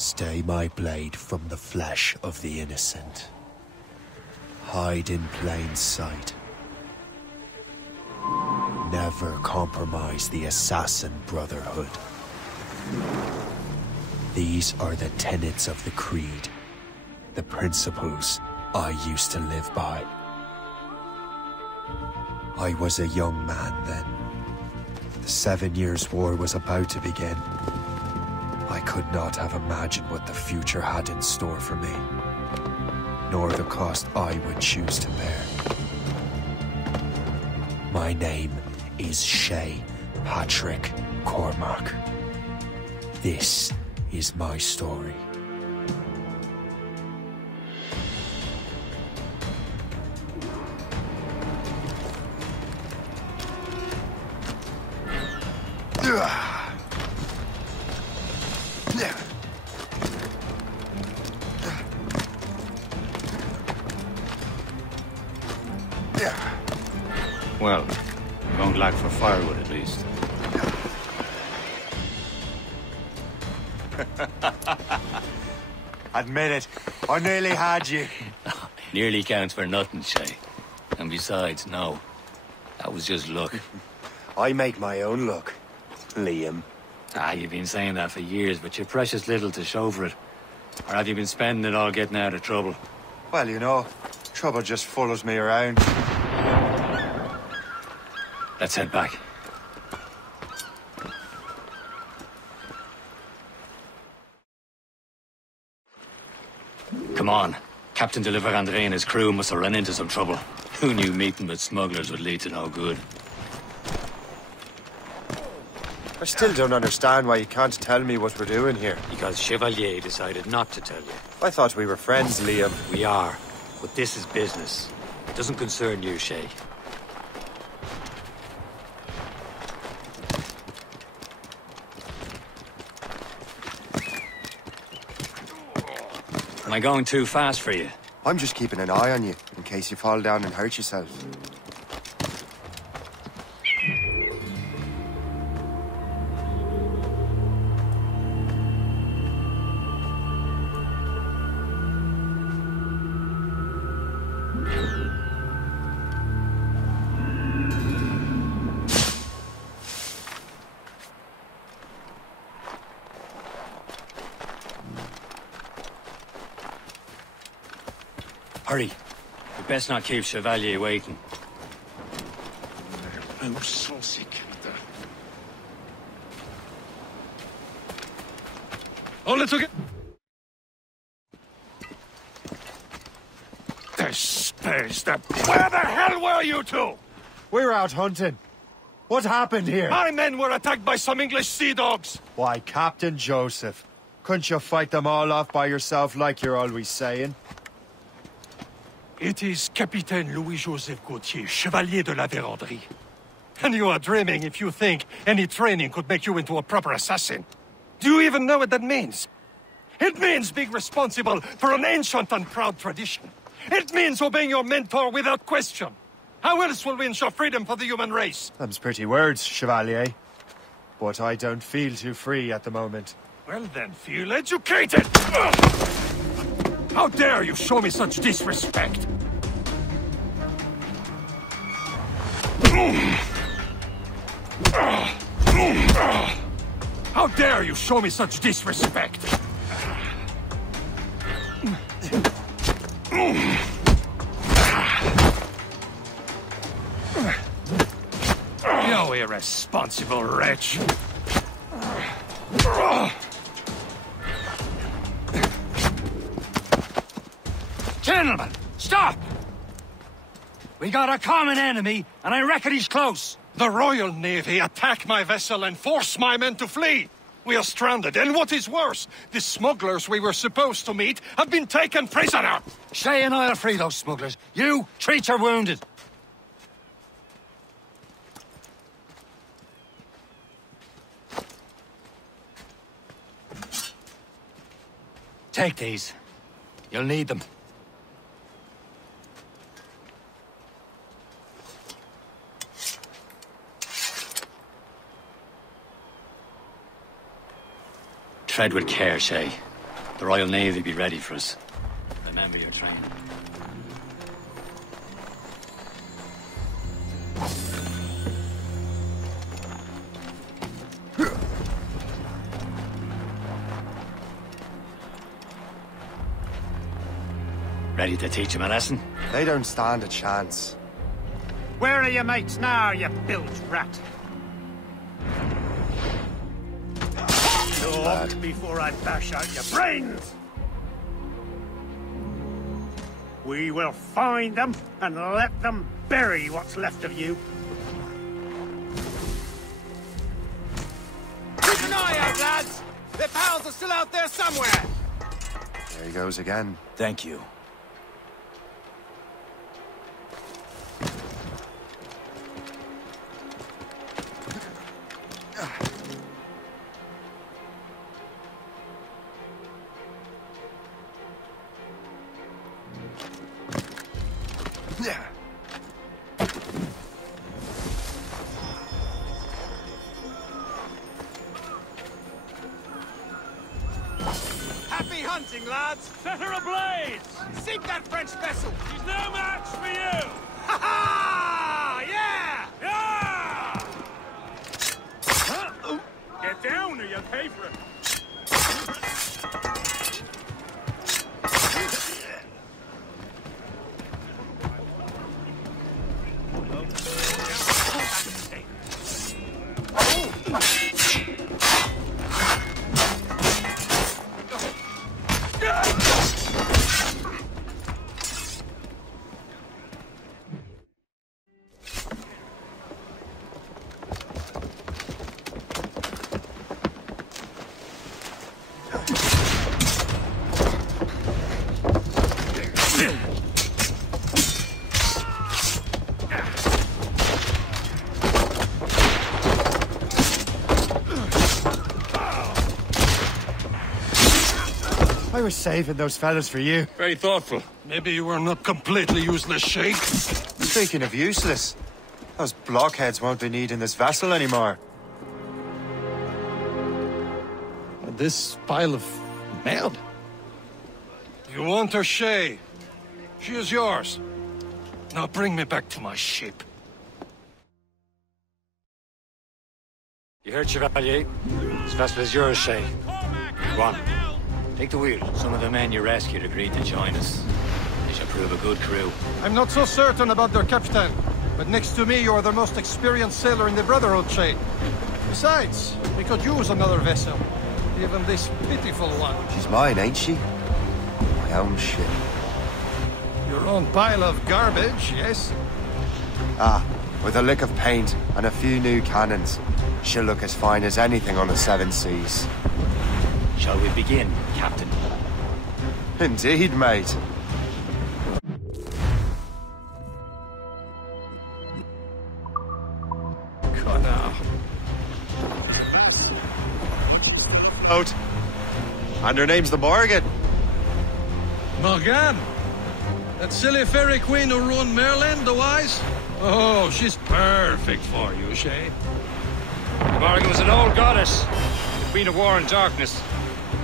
Stay my blade from the flesh of the innocent. Hide in plain sight. Never compromise the Assassin Brotherhood. These are the tenets of the Creed, the principles I used to live by. I was a young man then. The 7 Years' War was about to begin. I could not have imagined what the future had in store for me, nor the cost I would choose to bear. My name is Shay Patrick Cormac. This is my story. Well, you won't lack for firewood at least. Admit it, I nearly had you. Nearly counts for nothing, Shay. And besides, no. That was just luck. I make my own luck, Liam. You've been saying that for years, but you're precious little to show for it. Or have you been spending it all getting out of trouble? Well, you know, trouble just follows me around. Let's head back. Come on. Captain de Andre and his crew must have run into some trouble. Who knew meeting with smugglers would lead to no good? I still don't understand why you can't tell me what we're doing here. Because Chevalier decided not to tell you. I thought we were friends, Liam. We are, but this is business. It doesn't concern you, Shay. Am I going too fast for you? I'm just keeping an eye on you, in case you fall down and hurt yourself. Hurry. We best not keep Chevalier waiting. Oh, let's look at... The space that... Where the hell were you two? We're out hunting. What happened here? My men were attacked by some English sea dogs. Why, Captain Joseph, couldn't you fight them all off by yourself like you're always saying? It is Capitaine Louis-Joseph Gauthier, Chevalier de la Vérendrye. And you are dreaming if you think any training could make you into a proper assassin. Do you even know what that means? It means being responsible for an ancient and proud tradition. It means obeying your mentor without question. How else will we ensure freedom for the human race? Them's pretty words, Chevalier. But I don't feel too free at the moment. Well then, feel educated! How dare you show me such disrespect? How dare you show me such disrespect? You irresponsible wretch! Gentlemen, stop! We got a common enemy, and I reckon he's close. The Royal Navy attack my vessel and force my men to flee. We are stranded, and what is worse, the smugglers we were supposed to meet have been taken prisoner. Shay and I'll free those smugglers. You, treat your wounded. Take these. You'll need them. Tread with care, Shay. The Royal Navy be ready for us. Remember your training. Ready to teach him a lesson? They don't stand a chance. Where are your mates now, you bilge rat? Talk before I bash out your brains! We will find them and let them bury what's left of you. Keep an eye out, lads! Their pals are still out there somewhere! There he goes again. Thank you. Happy hunting, lads! Set her ablaze! Sink that French vessel! She's no match for you! Ha ha! Yeah! Yeah! Get down or you'll pay for it. I was saving those fellas for you. Very thoughtful. Maybe you were not completely useless, Sheikh. Speaking of useless, those blockheads won't be needing this vessel anymore. This pile of merde? You want her, Shay? She is yours. Now bring me back to my ship. You heard, Chevalier? This vessel is yours, Shay. Go on. Take the wheel. Some of the men you rescued agreed to join us. They shall prove a good crew. I'm not so certain about their captain, but next to me you are the most experienced sailor in the Brotherhood, Shay. Besides, we could use another vessel. Even this pitiful one. She's mine, ain't she? My own ship. Your own pile of garbage, yes? Ah, with a lick of paint and a few new cannons, she'll look as fine as anything on the Seven Seas. Shall we begin, Captain? Indeed, mate. Connor. Out. And her name's the Morgan. Morgan? That silly fairy queen who ruined Merlin, the wise? Oh, she's perfect for you, Shay. Morgan was an old goddess, the queen of war and darkness.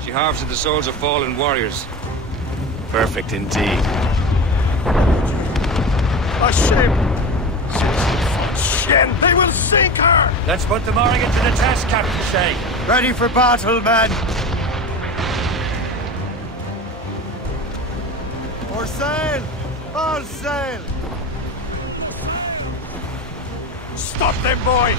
She harvested the souls of fallen warriors. Perfect indeed. A ship! Shit! They will sink her! Let's put the Morgan to the test, Captain Shay. Ready for battle, men! For sail! All sail! Stop them, boy!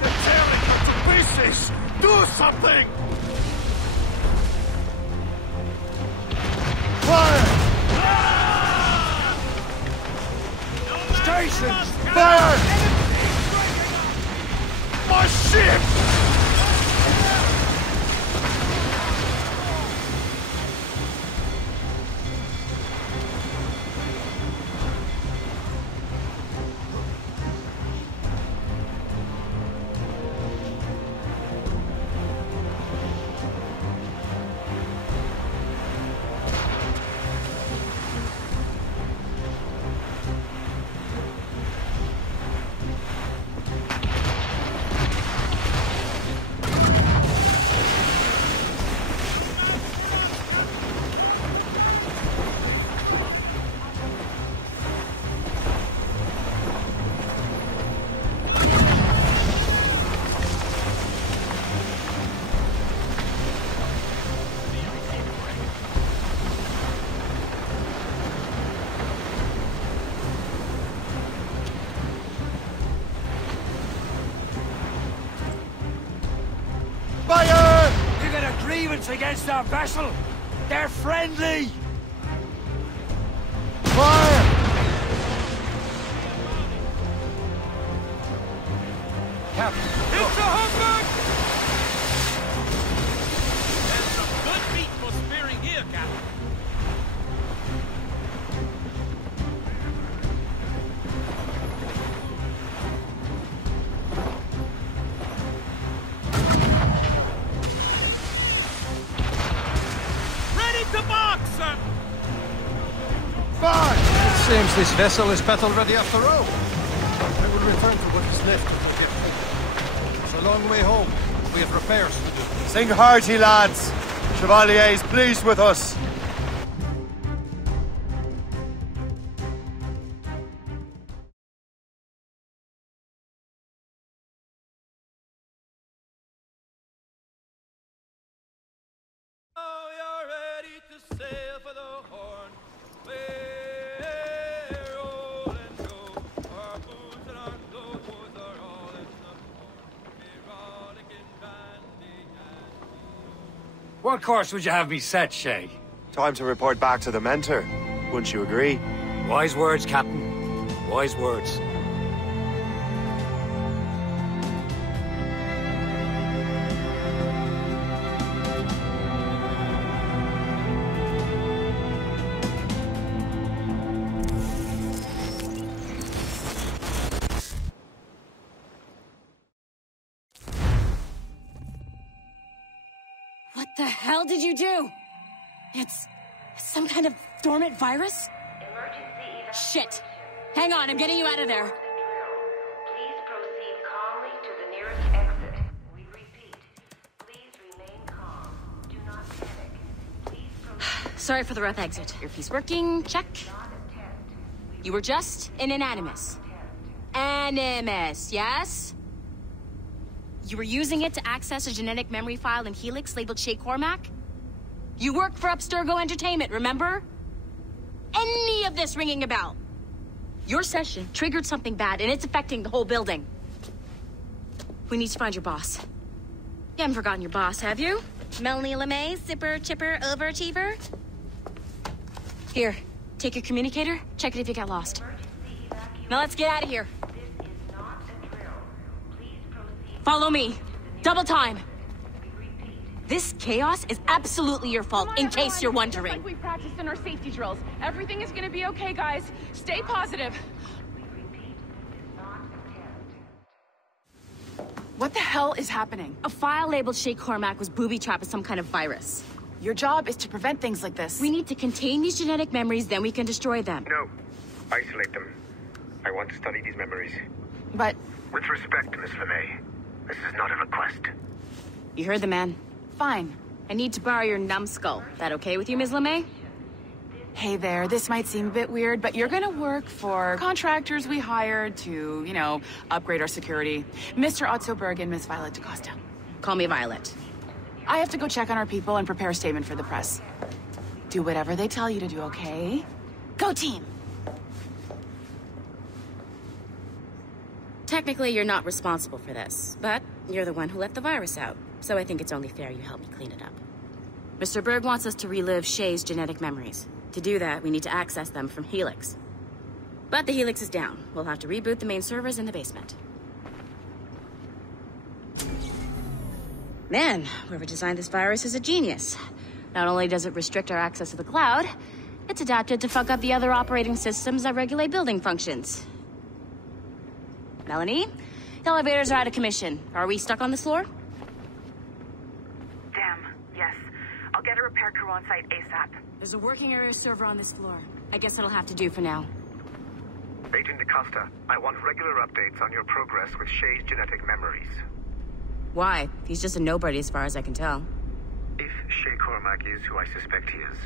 They're tearing her to pieces! Do something! Fire! Stations! Fire! My ship! Fire! You got a grievance against our vessel? They're friendly! Fire! Captain, It's a humbug! There's some good meat for spearing here, Captain. Ready to mark, sir! fine! It seems this vessel is battle-ready after all. I will return to what is left of the captain. It's a long way home. We have repairs to do. Sing hearty, lads. Chevalier is pleased with us. What course would you have me set, Shay? Time to report back to the mentor. Wouldn't you agree? Wise words, Captain. Wise words. What the hell did you do? It's some kind of dormant virus? Shit! Hang on, I'm getting you out of there. Please proceed calmly to the nearest exit. We repeat, please remain calm. Do not panic. Please proceed. Sorry for the rough exit. Earpiece working, check. You were just in an animus. Animus, yes? You were using it to access a genetic memory file in Helix labeled Shay Cormac? You worked for Abstergo Entertainment, remember? Any of this ringing a bell? Your session triggered something bad, and it's affecting the whole building. We need to find your boss. You haven't forgotten your boss, have you? Melanie LeMay, zipper, chipper, overachiever? Here, take your communicator, check it if you get lost. Now let's get out of here. Follow me. Double time. This chaos is absolutely your fault, in case you're wondering. Like we practiced in our safety drills. Everything is gonna be okay, guys. Stay positive. What the hell is happening? A file labeled Shay Cormac was booby-trapped with some kind of virus. Your job is to prevent things like this. We need to contain these genetic memories, then we can destroy them. No. Isolate them. I want to study these memories. But... With respect, Miss LeMay, this is not a request. You heard the man. Fine. I need to borrow your numbskull. That okay with you, Ms. LeMay? Hey there, this might seem a bit weird, but you're gonna work for contractors we hired to, you know, upgrade our security. Mr. Otto Berg and Miss Violet DaCosta. Call me Violet. I have to go check on our people and prepare a statement for the press. Do whatever they tell you to do, okay? Go team! Technically, you're not responsible for this, but you're the one who let the virus out, so I think it's only fair you help me clean it up. Mr. Berg wants us to relive Shay's genetic memories. To do that, we need to access them from Helix. But the Helix is down. We'll have to reboot the main servers in the basement. Man, whoever designed this virus is a genius. Not only does it restrict our access to the cloud, it's adapted to fuck up the other operating systems that regulate building functions. Melanie? The elevators are out of commission. Are we stuck on this floor? Damn, yes. I'll get a repair crew on site ASAP. There's a working area server on this floor. I guess it'll have to do for now. Agent DaCosta, I want regular updates on your progress with Shay's genetic memories. Why? He's just a nobody as far as I can tell. If Shay Cormac is who I suspect he is,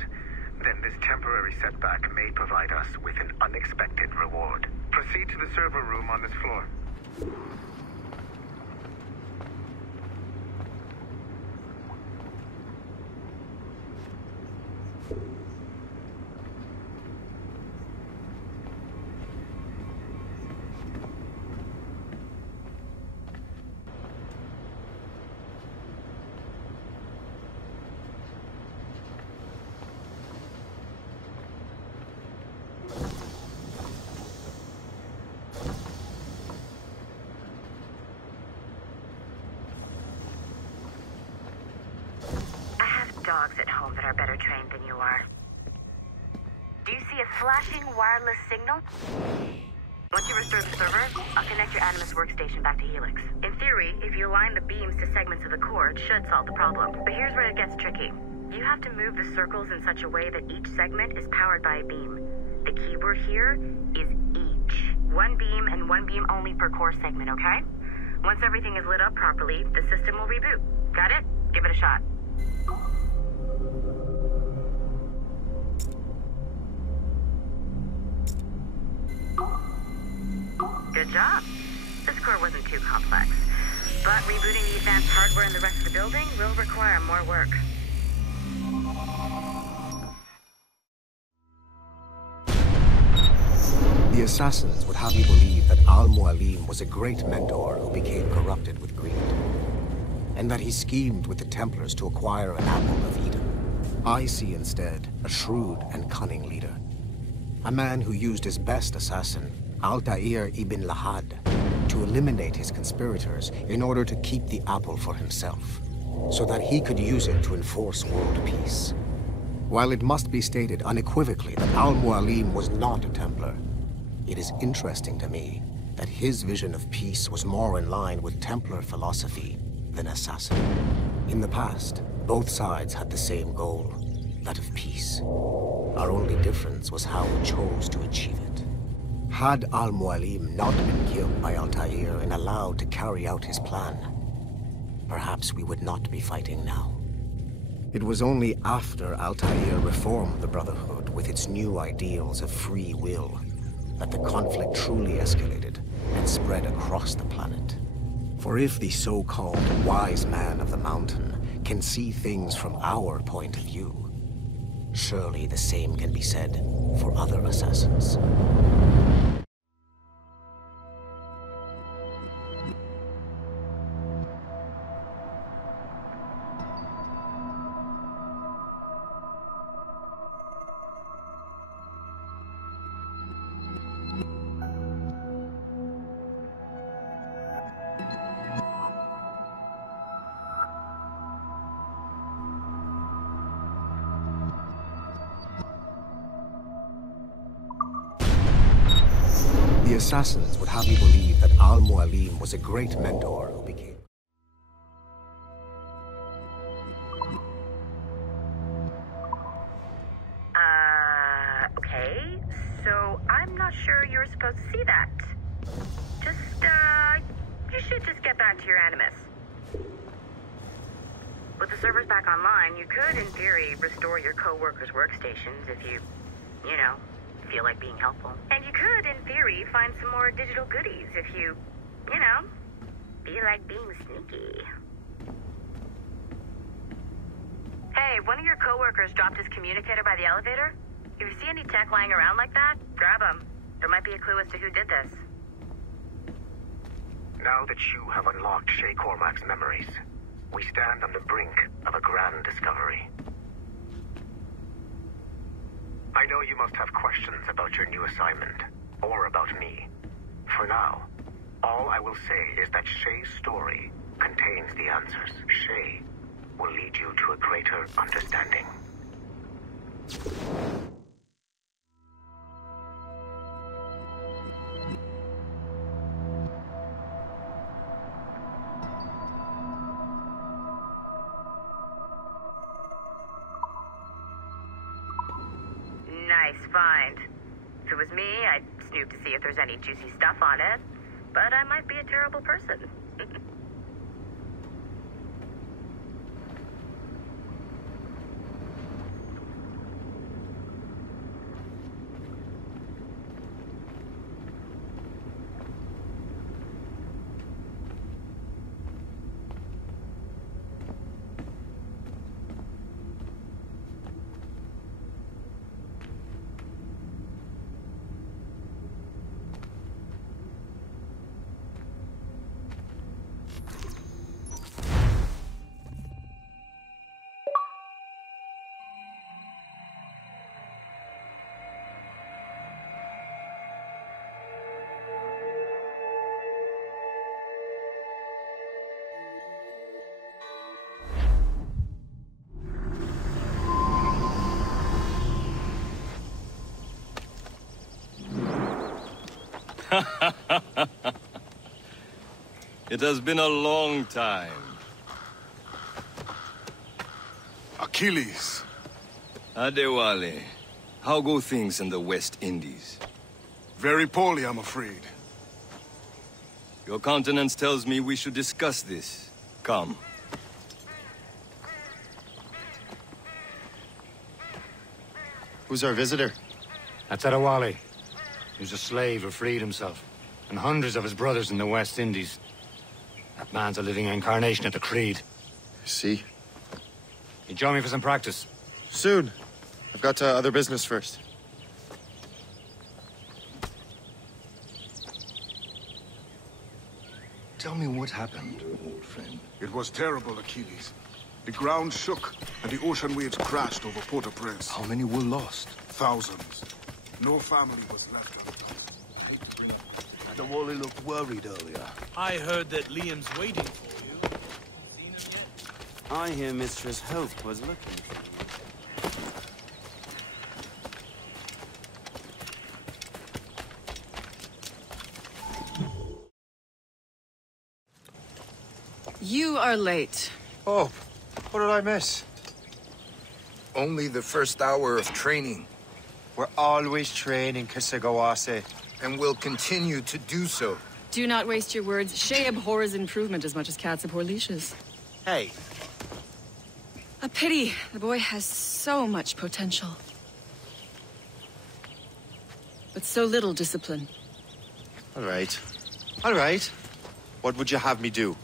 then this temporary setback may provide us with an unexpected reward. Proceed to the server room on this floor. dogs at home that are better trained than you are. Do you see a flashing wireless signal? Once you restore the server, I'll connect your Animus workstation back to Helix. In theory, if you align the beams to segments of the core, it should solve the problem. But here's where it gets tricky. You have to move the circles in such a way that each segment is powered by a beam. The keyword here is each. One beam and one beam only per core segment, okay? Once everything is lit up properly, the system will reboot. Got it? Give it a shot. Good job. This core wasn't too complex, but rebooting the advanced hardware in the rest of the building will require more work. The assassins would have you believe that Al-Mualim was a great mentor who became corrupted with greed, and that he schemed with the Templars to acquire an apple of Eden. I see instead a shrewd and cunning leader, a man who used his best assassin, Altair ibn Lahad, to eliminate his conspirators in order to keep the apple for himself, so that he could use it to enforce world peace. While it must be stated unequivocally that Al-Mualim was not a Templar, it is interesting to me that his vision of peace was more in line with Templar philosophy than assassin. In the past, both sides had the same goal, that of peace. Our only difference was how we chose to achieve it. Had Al-Mualim not been killed by Altair and allowed to carry out his plan, perhaps we would not be fighting now. It was only after Altair reformed the Brotherhood with its new ideals of free will that the conflict truly escalated and spread across the planet. For if the so-called wise man of the mountain can see things from our point of view, surely the same can be said for other assassins. The assassins would have you believe that Al-Mualim was a great mentor who became... Okay, so I'm not sure you're supposed to see that. You should just get back to your Animus. With the servers back online, you could, in theory, restore your co-workers' workstations if you feel like being helpful. And you could, in theory, find some more digital goodies if you feel like being sneaky. Hey, one of your co-workers dropped his communicator by the elevator. If you see any tech lying around like that, grab them. There might be a clue as to who did this. Now that you have unlocked Shay Cormac's memories, we stand on the brink of a grand discovery. I know you must have questions about your new assignment, or about me. For now, all I will say is that Shay's story contains the answers. Shay will lead you to a greater understanding. Nice find. If it was me, I'd snoop to see if there's any juicy stuff on it. But I might be a terrible person. It has been a long time. Achilles. Adewale, how go things in the West Indies? Very poorly, I'm afraid. Your countenance tells me we should discuss this. Come. Who's our visitor? That's Adewale. He was a slave who freed himself, and hundreds of his brothers in the West Indies. That man's a living incarnation of the Creed. See? You join me for some practice? Soon. I've got other business first. Tell me what happened, old friend. It was terrible, Achilles. The ground shook, and the ocean waves crashed over Port-au-Prince. How many were lost? Thousands. No family was left untouched. Adewale looked worried earlier. I heard that Liam's waiting for you. Seen him yet? I hear Mistress Hope was looking for you. You are late. Oh, what did I miss? Only the first hour of training. We're always training, Kisagawase. And will continue to do so. Do not waste your words. Shay abhors improvement as much as cats abhor leashes. Hey. A pity. The boy has so much potential. But so little discipline. All right. All right. What would you have me do?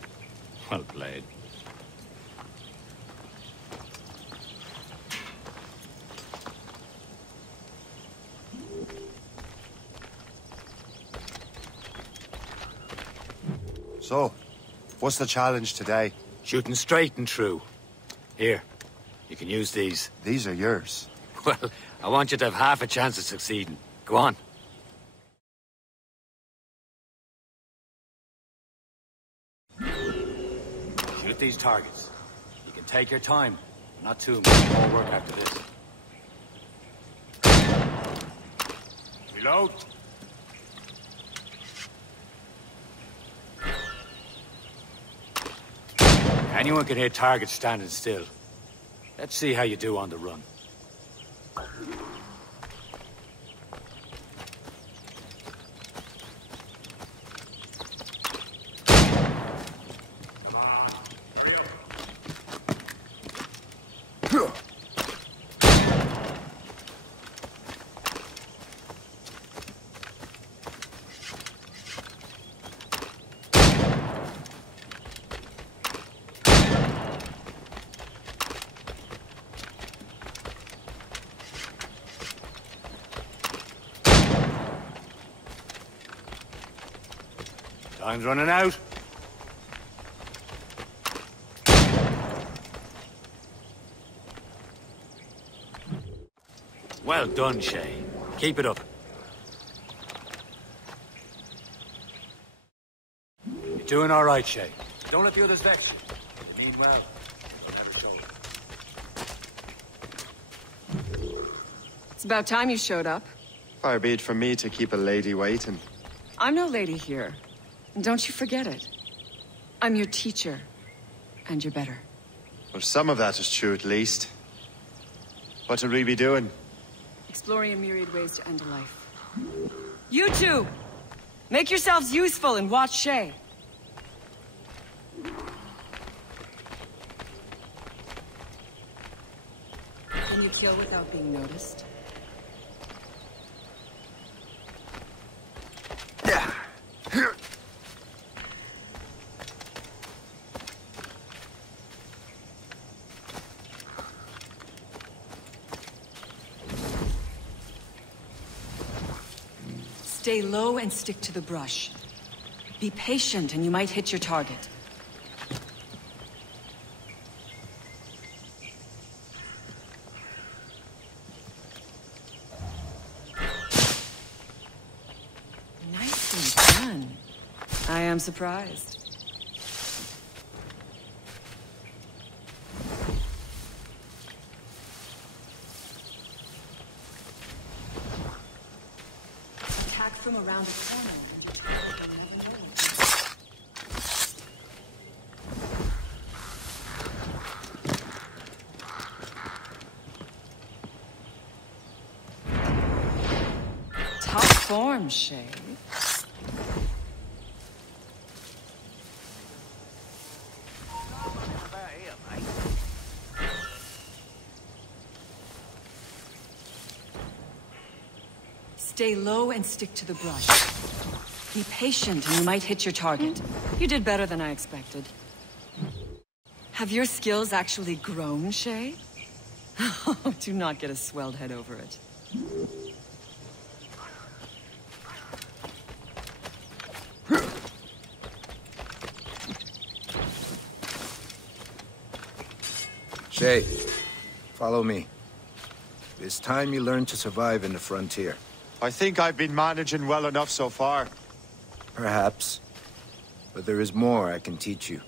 Well played. So, what's the challenge today? Shooting straight and true. Here, you can use these. These are yours. Well, I want you to have half a chance of succeeding. Go on. Shoot these targets. You can take your time. Not too much more work after this. Reload. Anyone can hit targets standing still. Let's see how you do on the run. Time's running out. Well done, Shay. Keep it up. You're doing all right, Shay. Don't let the others vex you. You mean well. It's about time you showed up. Far be it from me to keep a lady waiting. I'm no lady here. And don't you forget it. I'm your teacher. And you're better. Well, some of that is true, at least. What will we be doing? Exploring a myriad ways to end a life. You two! Make yourselves useful and watch Shay. Can you kill without being noticed? Stay low and stick to the brush. Be patient and you might hit your target. Nicely done. I am surprised. Attack from around a corner. form, Shay. Stay low and stick to the brush. Be patient and you might hit your target. You did better than I expected. Have your skills actually grown, Shay? Do not get a swelled head over it. Shay, follow me. It's time you learn to survive in the frontier. I think I've been managing well enough so far. Perhaps. But there is more I can teach you.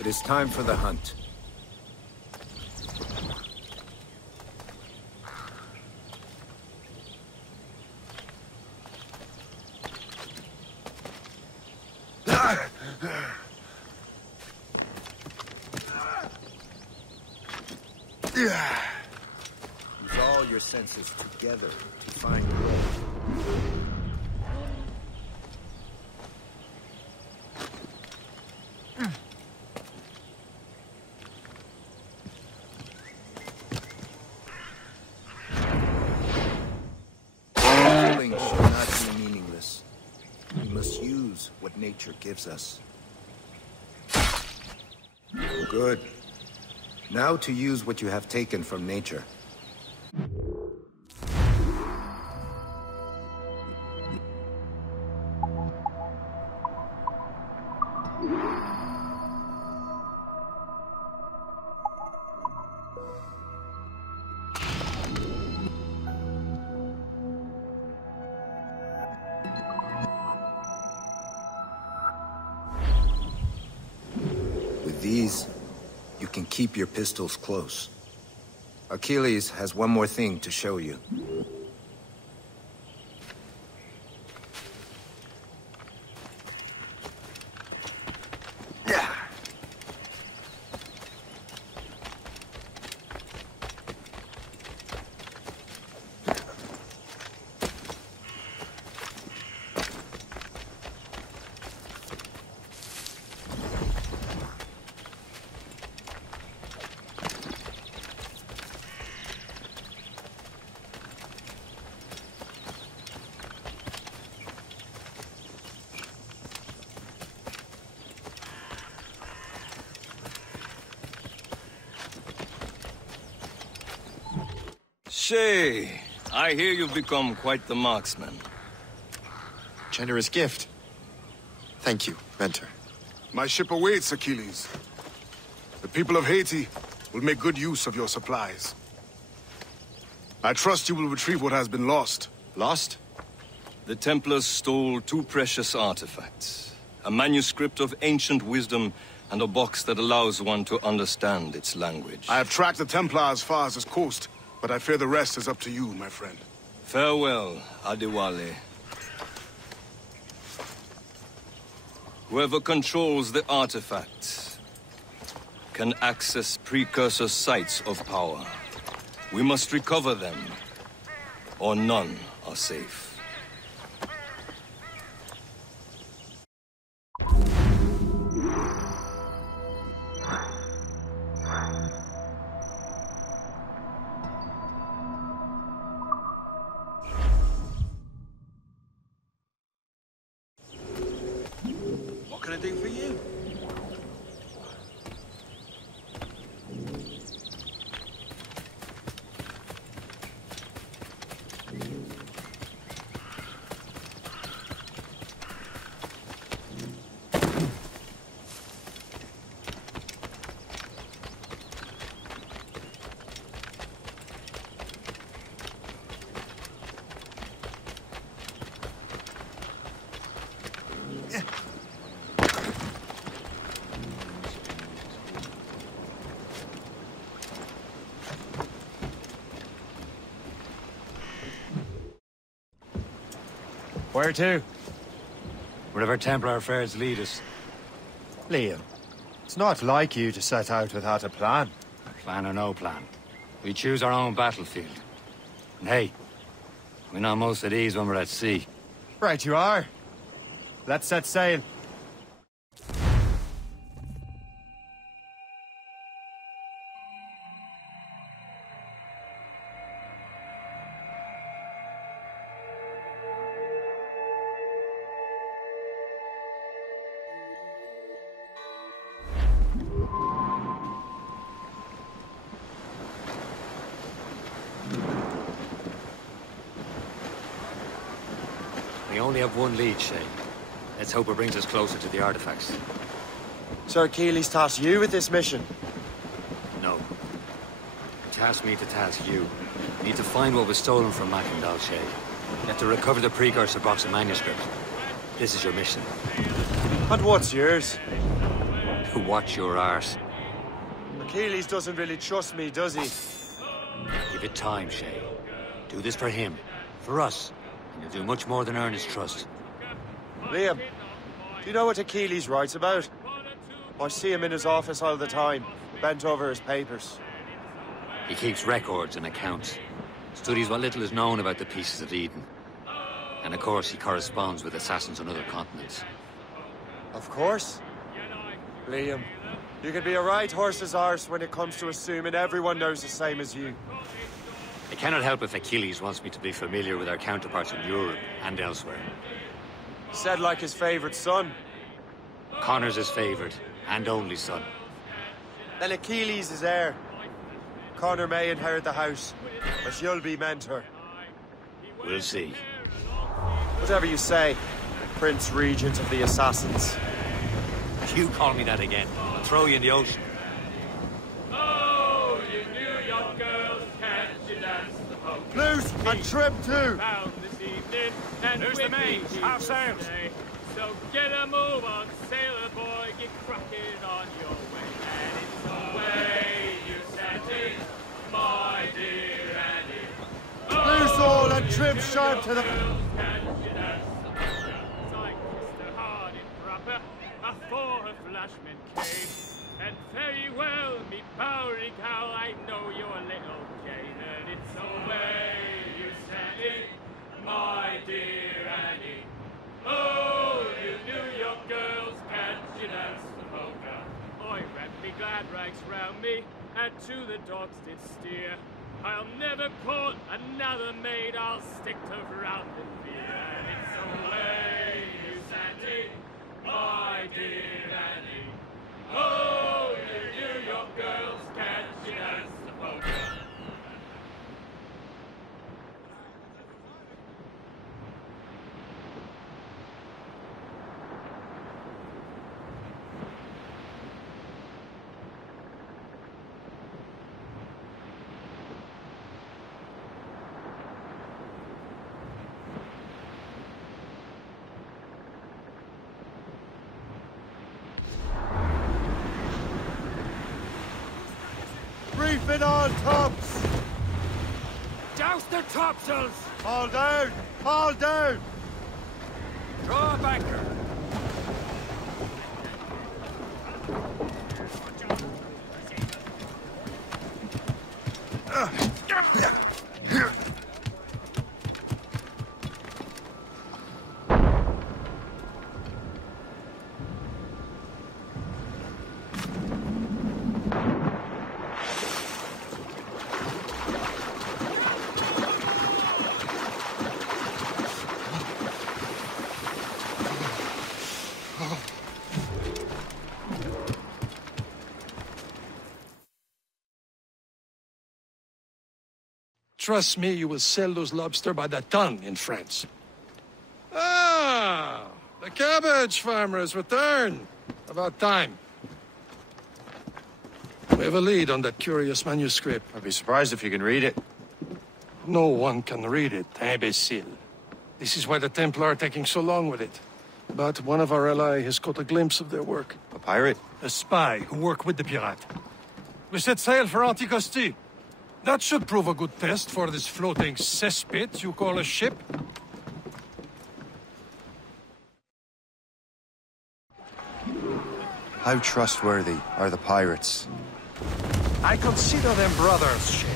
It is time for the hunt. Use all your senses together to find growth. Killing should not be meaningless. We must use what nature gives us. Good. Now to use what you have taken from nature. With these, you can keep your pistols close. Achilles has one more thing to show you. Shay, I hear you've become quite the marksman. Generous gift. Thank you, Mentor. My ship awaits, Achilles. The people of Haiti will make good use of your supplies. I trust you will retrieve what has been lost. Lost? The Templars stole 2 precious artifacts. A manuscript of ancient wisdom and a box that allows one to understand its language. I have tracked the Templar as far as this coast, but I fear the rest is up to you, my friend. Farewell, Adewale. Whoever controls the artifacts can access precursor sites of power. We must recover them, or none are safe. What can I do for you? Where to? Wherever Templar affairs lead us. Liam, it's not like you to set out without a plan. Plan or no plan. We choose our own battlefield. And hey, we know most at ease when we're at sea. Right you are. Let's set sail. We only have one lead, Shay. Let's hope it brings us closer to the artifacts. Sir Keeley's tasked you with this mission. No. Task me to task you. We need to find what was stolen from Mackendal, Shay. You have to recover the precursor box of manuscript. This is your mission. And what's yours? Watch your arse. Achilles doesn't really trust me, does he? Give it time, Shay. Do this for him. For us. And you'll do much more than earn his trust. Liam, do you know what Achilles writes about? I see him in his office all the time, bent over his papers. He keeps records and accounts. Studies what little is known about the pieces of Eden. And of course, he corresponds with assassins on other continents. Of course. Liam, you can be a right horse's arse when it comes to assuming everyone knows the same as you. I cannot help if Achilles wants me to be familiar with our counterparts in Europe and elsewhere. Said like his favorite son. Connor's his favorite and only son. Then Achilles is heir. Connor may inherit the house, but you'll be mentor. We'll see. Whatever you say, Prince Regent of the Assassins. You call me that again, I'll throw you in the ocean. Oh, you New York girls, can't you dance the polka? Loose and trim too. Found this evening, and Who's the mate? Half sails. So get a move on, sailor boy, get cracking on your way. And it's the way you set it, my dear Annie. Loose all and trim sharp to the... Before a flashman came, and very well, me Bowery cow, I know you're a little gay, and it's the way you said it, my dear Annie. Oh, you New York girls, can't you dance the polka? I wrapped me glad rags round me, and to the dogs did steer. I'll never court another maid, I'll stick to round and beer, and it's the way you said it, my dear Annie. Oh, you New York girls, can't you dance the polka? Reef it all tops! Douse the topsails! All down! All down! Draw a banker! Trust me, you will sell those lobster by the ton in France. Ah, the cabbage farmer has returned. About time. We have a lead on that curious manuscript. I'd be surprised if you can read it. No one can read it, imbecile. This is why the Templar are taking so long with it. But one of our allies has caught a glimpse of their work. A pirate? A spy who worked with the pirate. We set sail for Anticosti. That should prove a good test for this floating cesspit you call a ship. How trustworthy are the pirates? I consider them brothers, Shay.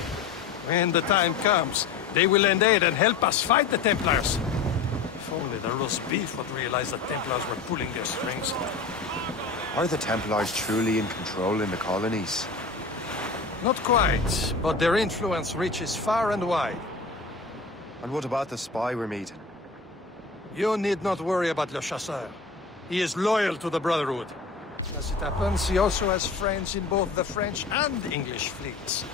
When the time comes, they will lend aid and help us fight the Templars. If only the roast beef would realize the Templars were pulling their strings. Are the Templars truly in control in the colonies? Not quite, but their influence reaches far and wide. And what about the spy we're meeting? You need not worry about Le Chasseur. He is loyal to the Brotherhood. As it happens, he also has friends in both the French and English fleets.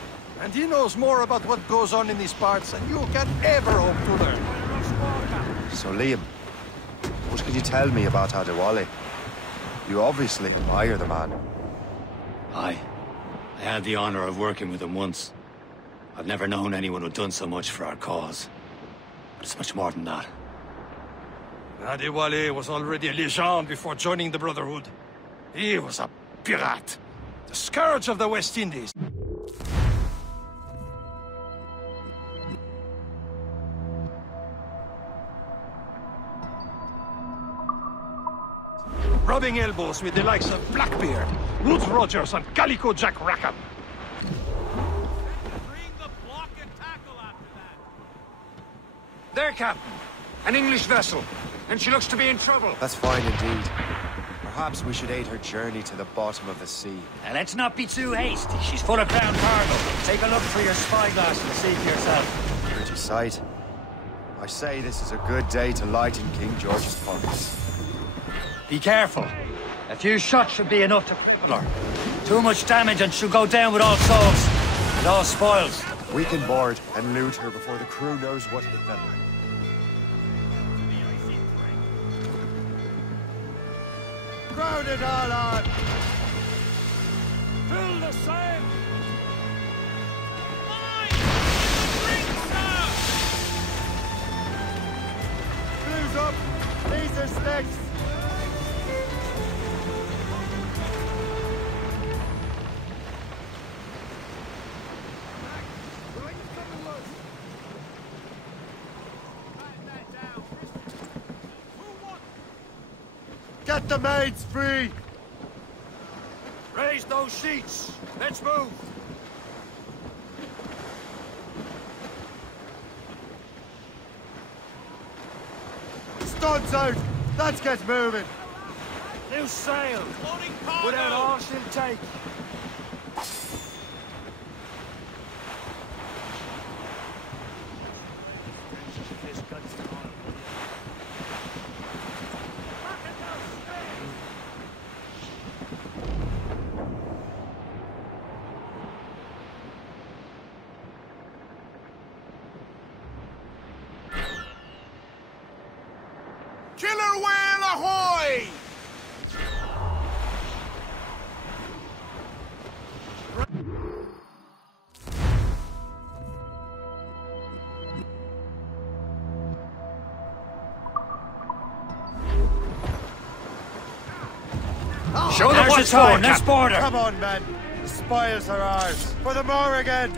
And he knows more about what goes on in these parts than you can ever hope to learn. So Liam, what can you tell me about Adewale? You obviously admire the man. Aye. I had the honor of working with him once. I've never known anyone who'd done so much for our cause. But it's much more than that. Adewale was already a legend before joining the Brotherhood. He was a pirate. The scourge of the West Indies. Rubbing elbows with the likes of Blackbeard, Woods Rogers, and Calico Jack Rackham. There, Captain. An English vessel. And she looks to be in trouble. That's fine indeed. Perhaps we should aid her journey to the bottom of the sea. Now, let's not be too hasty. She's full of crown cargo. Take a look through your spyglass and see for yourself. Pretty sight. I say this is a good day to lighten King George's pockets. Be careful. A few shots should be enough to cripple her. Too much damage and she'll go down with all souls. And all spoils. We can board and loot her before the crew knows what hit them. Crowd it all on! Fill the sail! Blues up! These are sticks! Get the maids free! Raise those sheets! Let's move! Studs out! Let's get moving! Loose sail! Without all she'll take! Killer whale ahoy! Show them what's for, let's board her! Come on, men. The spoils are ours. For the more again!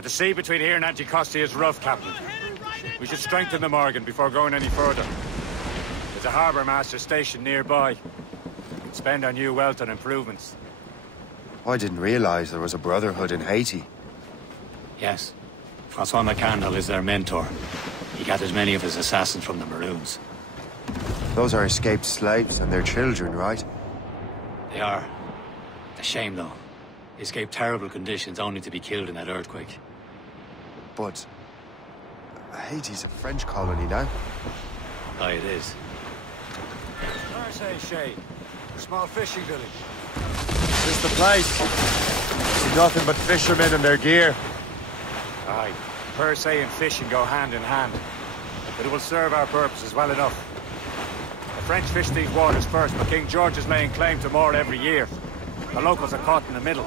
The sea between here and Anticosti is rough, Captain. We should strengthen the Morgan before going any further. There's a harbour master station nearby. We can spend our new wealth on improvements. I didn't realize there was a brotherhood in Haiti. Yes. Francois McCandle is their mentor. He gathers many of his assassins from the Maroons. Those are escaped slaves and their children, right? They are. A shame, though. They escaped terrible conditions only to be killed in that earthquake. But Haiti's a French colony now. Aye, it is. Marseille, Shay. A small fishing village. This is the place. See nothing but fishermen and their gear. Aye. Per se and fishing go hand in hand. But it will serve our purposes well enough. The French fish these waters first, but King George is laying claim to more every year. The locals are caught in the middle.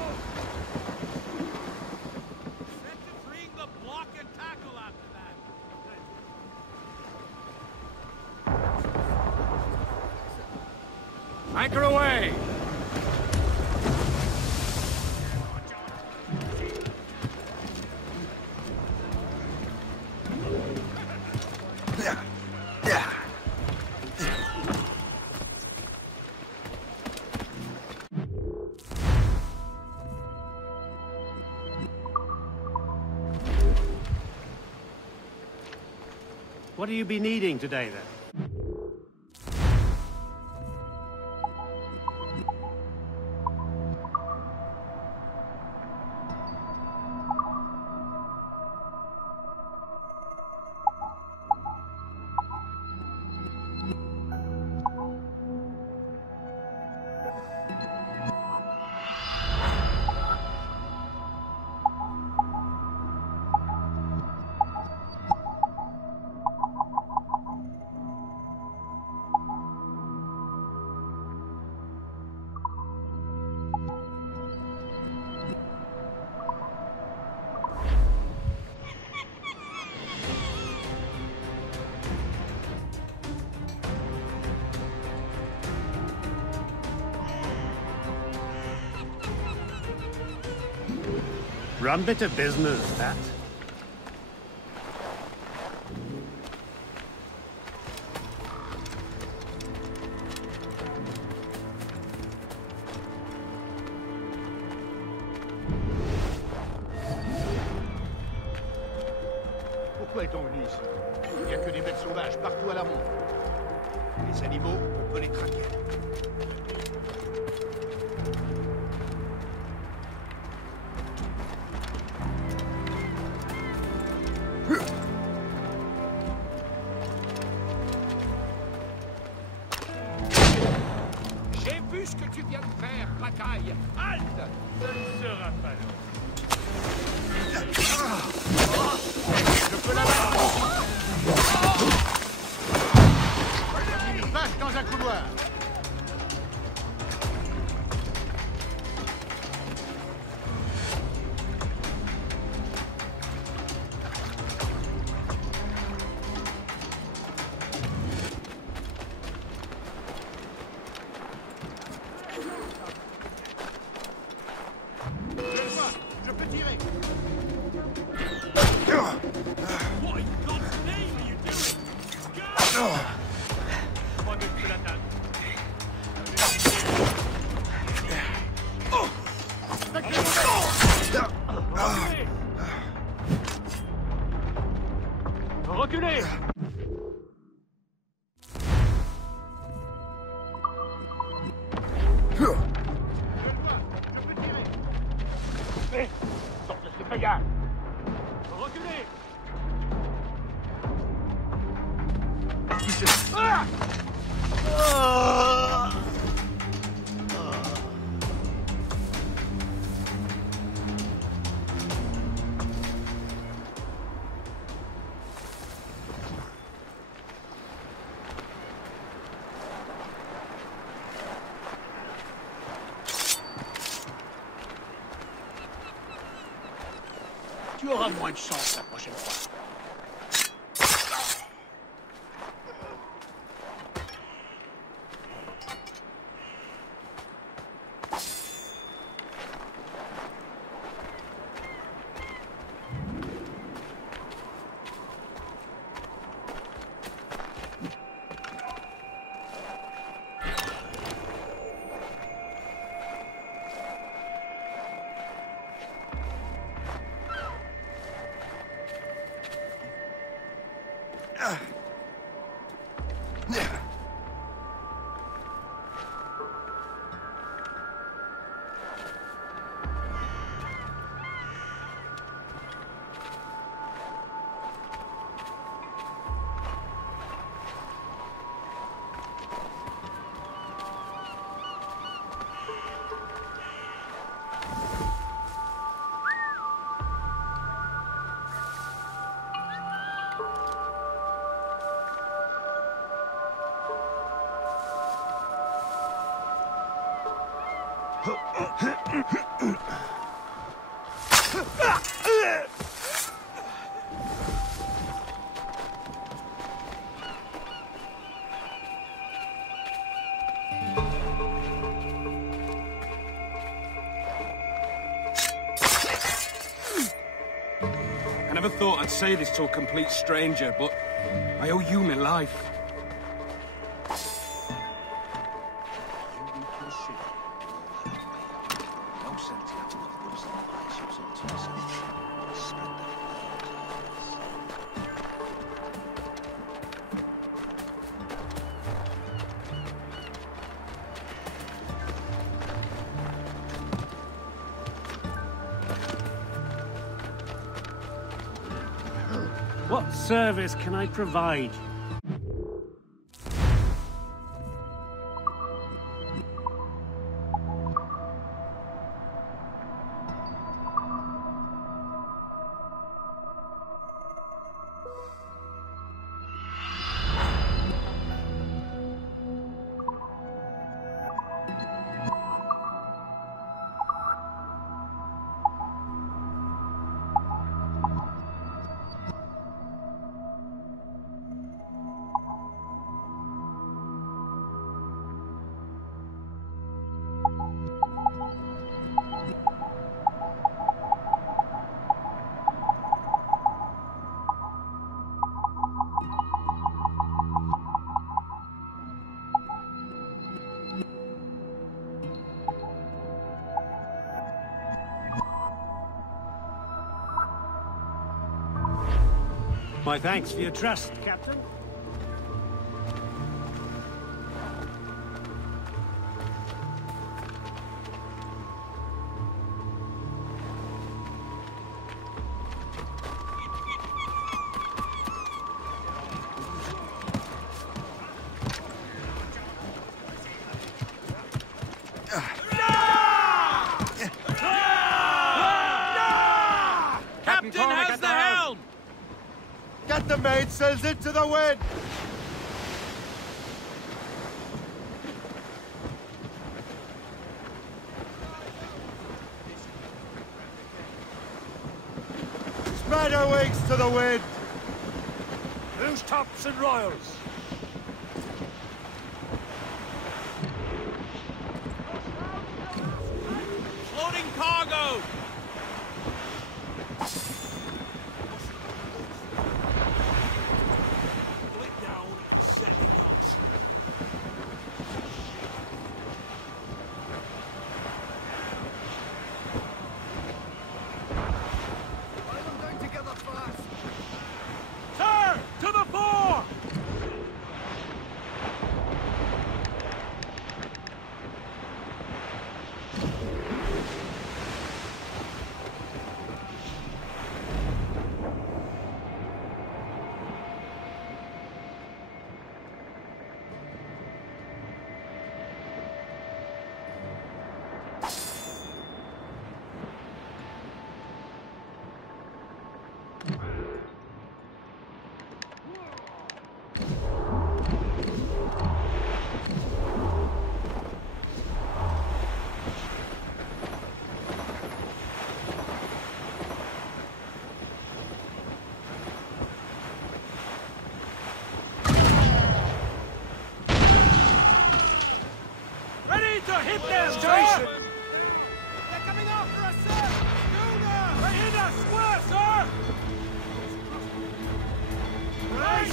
Anchor away! What do you be needing today, then? Run bit of business, that. Pourquoi est-on venu ici? Il n'y a que des bêtes sauvages partout à la ronde. Les animaux, on peut les traquer. J'ai vu ce que tu viens de faire, racaille. Halte! Ça ne sera pas long. Je peux la battre. Une vache dans un couloir. Je peux tirer. Reculez! Sors de ce paillard. Reculez! Ah! Tu auras moins de chance la prochaine fois. I never thought I'd say this to a complete stranger, but I owe you my life. What service can I provide? My thanks for your trust, Captain. Captain, how's the helm? Get the mainsails into the wind! Spread your wings to the wind! Loose tops and royals. Loading cargo! Hit them, sir! They're coming after us, sir! Schooner! They hit us! Where, sir? Right!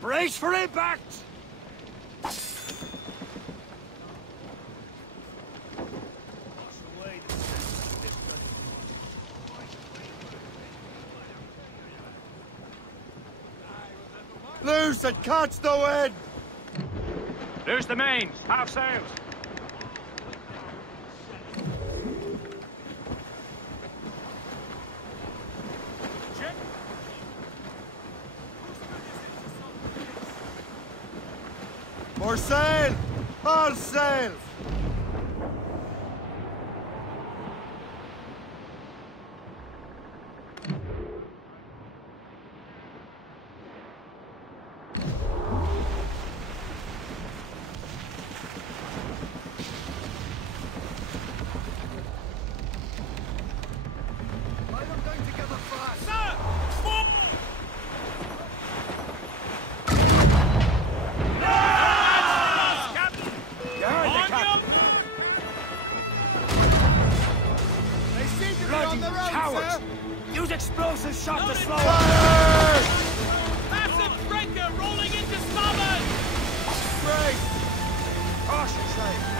Brace for impact! Loose and catch the wind! Loose the mains, half sails. More sail! All sails! Use explosive shot to slow Fire! Massive breaker rolling into starboard! Break! Caution, sail.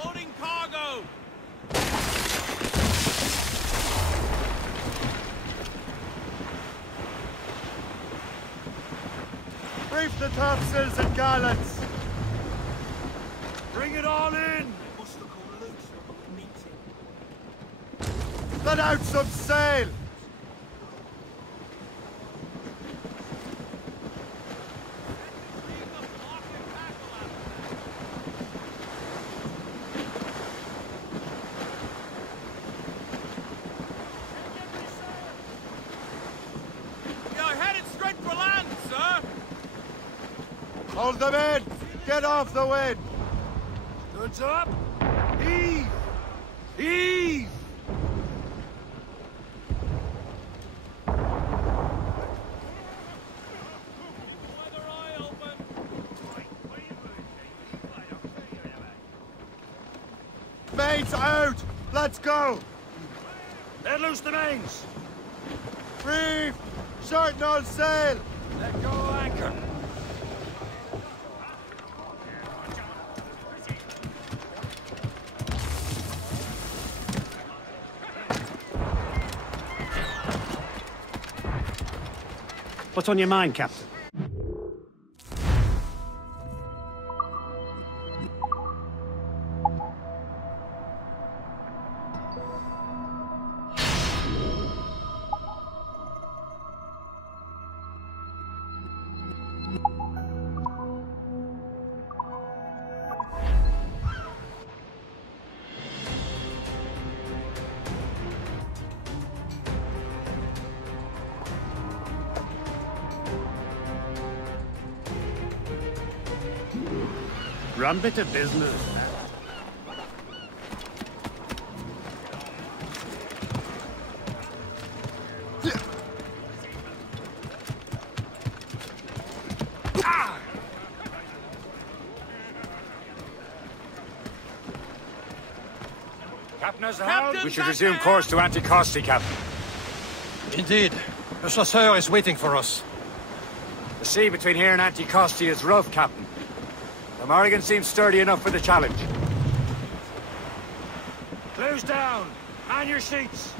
Floating cargo! Reef the topsails and gallants! Bring it all in! Let out some sail! Hold them in! Get off the wind! Goods up! Heave! Heave! Mains out! Let's go! Let loose the mains! Reef! Shorten all sail! Let go anchor! What's on your mind, Captain? Run bit of business. Captain has the helm. We should resume course to Anticosti, Captain. Indeed. The chasseur is waiting for us. The sea between here and Anticosti is rough, Captain. The Morrigan seems sturdy enough for the challenge. Close down! Man your seats!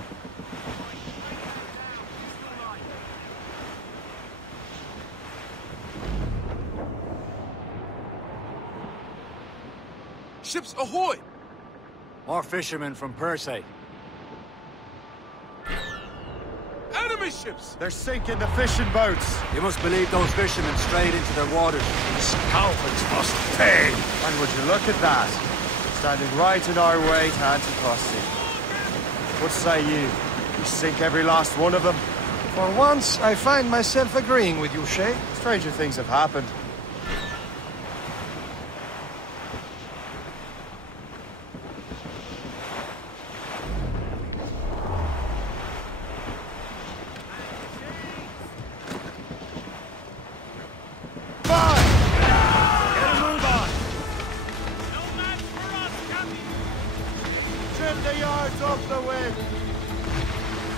Ships ahoy! More fishermen from Persay. Enemy ships! They're sinking the fishing boats. You must believe those fishermen strayed into their waters. Scoundrels must pay! And would you look at that? Standing right in our way to Anticosti. What say you? We sink every last one of them? For once, I find myself agreeing with you, Shay. Stranger things have happened.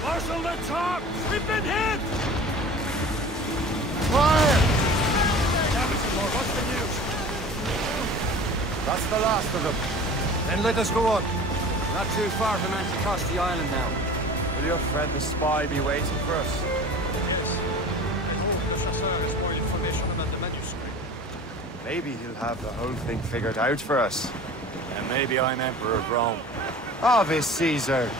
Marshal the top! We've been hit! Fire! Davison, what's the news? That's the last of them. Then let us go on. Not too far from Anticosti Island now. Will your friend the spy be waiting for us? Yes. I hope the chasseur has more information about the manuscript. Maybe he'll have the whole thing figured out for us. And maybe I'm Emperor of Rome. Ave Caesar!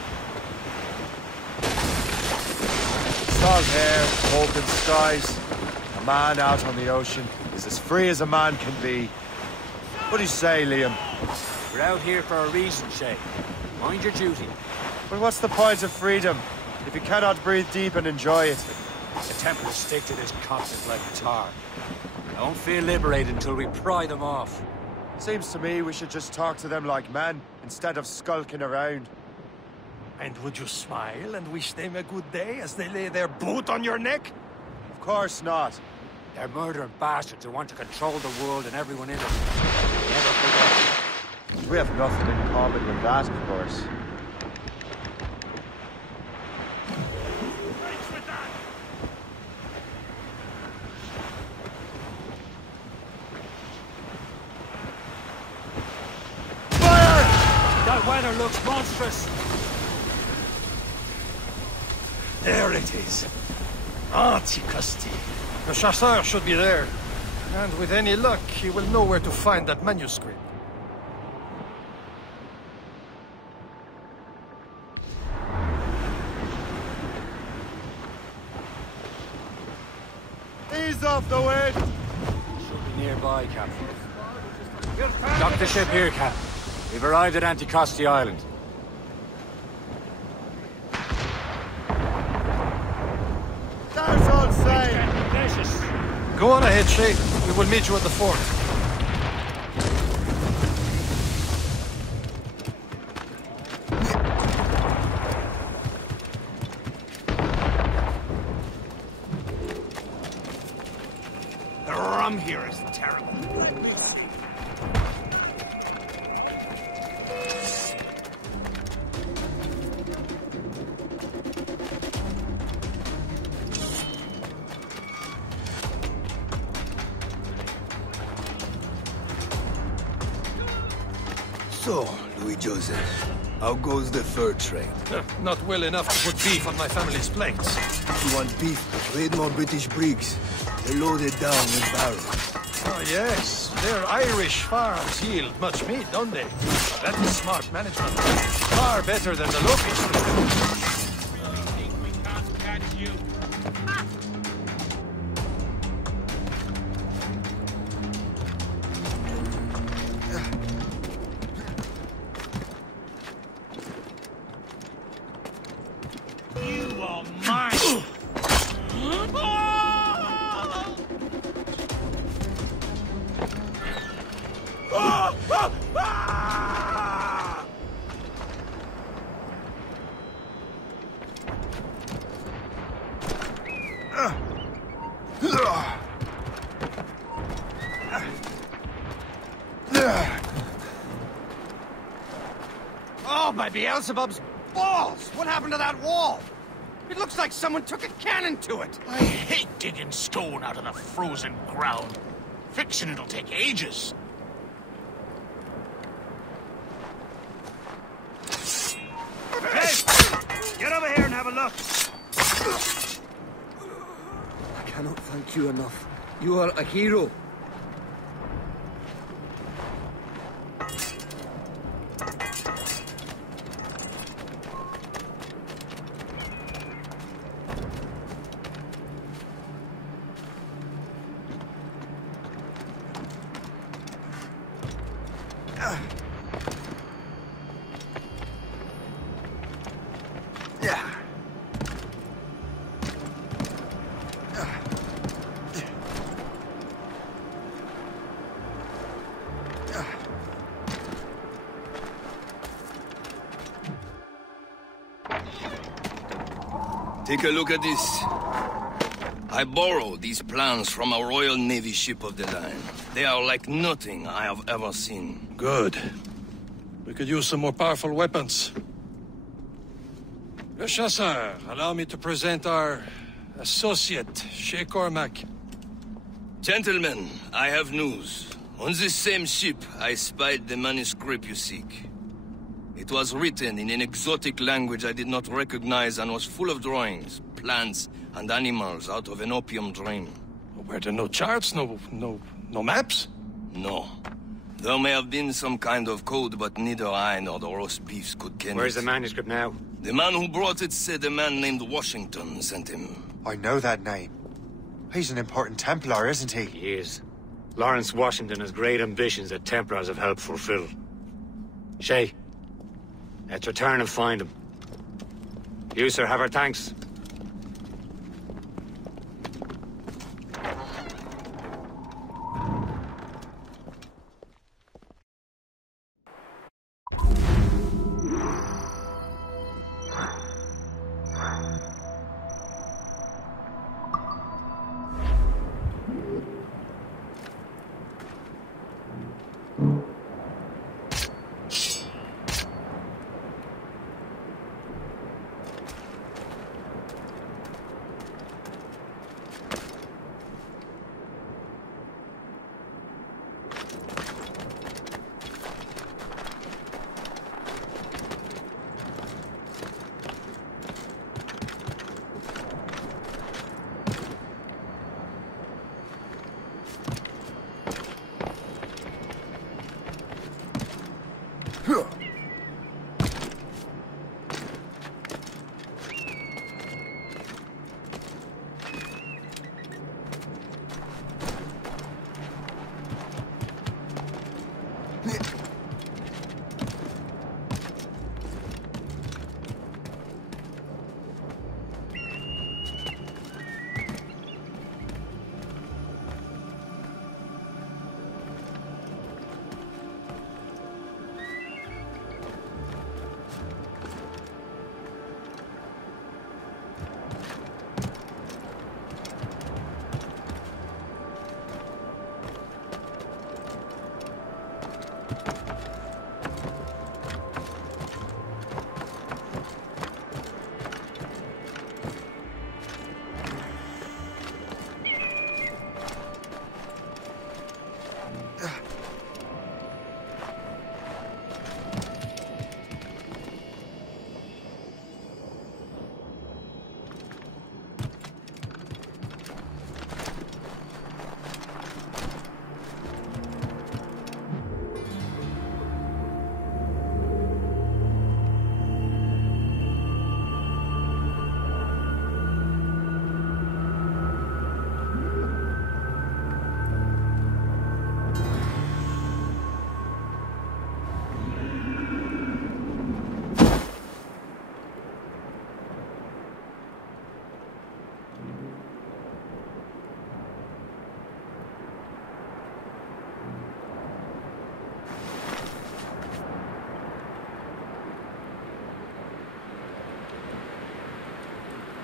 Salt hair, open skies. A man out on the ocean is as free as a man can be. What do you say, Liam? We're out here for a reason, Shay. Mind your duty. But what's the point of freedom if you cannot breathe deep and enjoy it? The Templars stick to this continent like tar. I won't feel liberated until we pry them off. Seems to me we should just talk to them like men, instead of skulking around. And would you smile and wish them a good day as they lay their boot on your neck? Of course not. They're murdering bastards who want to control the world and everyone in it. Never forget. We have nothing in common with that, of course. Fire! That weather looks monstrous. There it is. Anticosti. The chasseur should be there. And with any luck, he will know where to find that manuscript. Ease off the wind! Should be nearby, Captain. Dock the ship here, Captain. We've arrived at Anticosti Island. That's all safe! Go on ahead, Shay. We will meet you at the fort. The rum here is terrible. Let me see. So, Louis Joseph, how goes the fur trade? Not well enough to put beef on my family's plates. If you want beef, raid more British brigs. They're loaded down with barrels. Oh, yes. Their Irish farms yield much meat, don't they? That is smart management. Far better than the locals. You are mine! Oh, by Beelzebub's balls! What happened to that wall? It looks like someone took a cannon to it. I hate digging stone out of the frozen ground. Fixing it'll take ages. Hey! Get over here and have a look. I cannot thank you enough. You are a hero. Take a look at this. I borrowed these plans from a Royal Navy ship of the line. They are like nothing I have ever seen. Good. We could use some more powerful weapons. Le Chasseur, allow me to present our associate, Shay Cormac. Gentlemen, I have news. On this same ship, I spied the manuscript you seek. It was written in an exotic language I did not recognize and was full of drawings, plants, and animals out of an opium dream. Were there no charts, no maps? No. There may have been some kind of code, but neither I nor the roast beefs could ken it. Where's the manuscript now? The man who brought it said a man named Washington sent him. I know that name. He's an important Templar, isn't he? He is. Lawrence Washington has great ambitions that Templars have helped fulfill. Shay, let's return and find him. You, sir, have our thanks.